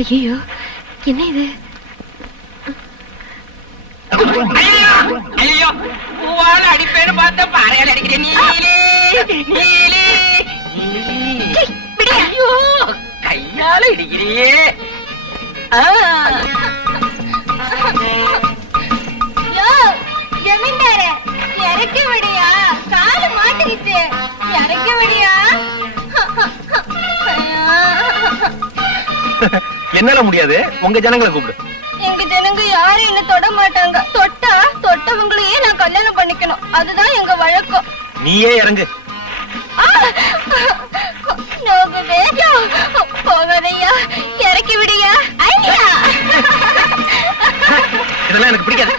ஐயோ, என்ன இது? ஐயோ, பூவால அடிப்பேன்னு பார்த்த பாறையால் அடிக்கிறேன். ஐயோ, கையால இடிக்கிறியே. ஜமீன்தாரே, இறக்கி விடியா, காலு மாட்டிக்கிச்சு, இறக்கி விடியா. என்னால முடியாது, உங்க ஜனங்களை கூப்பிடு. எங்க ஜனங்க யாரும் என்ன தொட மாட்டாங்க. தொட்டவங்களையே நான் கல்யாணம் பண்ணிக்கணும், அதுதான் எங்க வழக்கம். நீயே இறங்கு. போகாதையா, இறக்கி விடியா. ஐயா, இதெல்லாம் எனக்கு பிடிக்காது.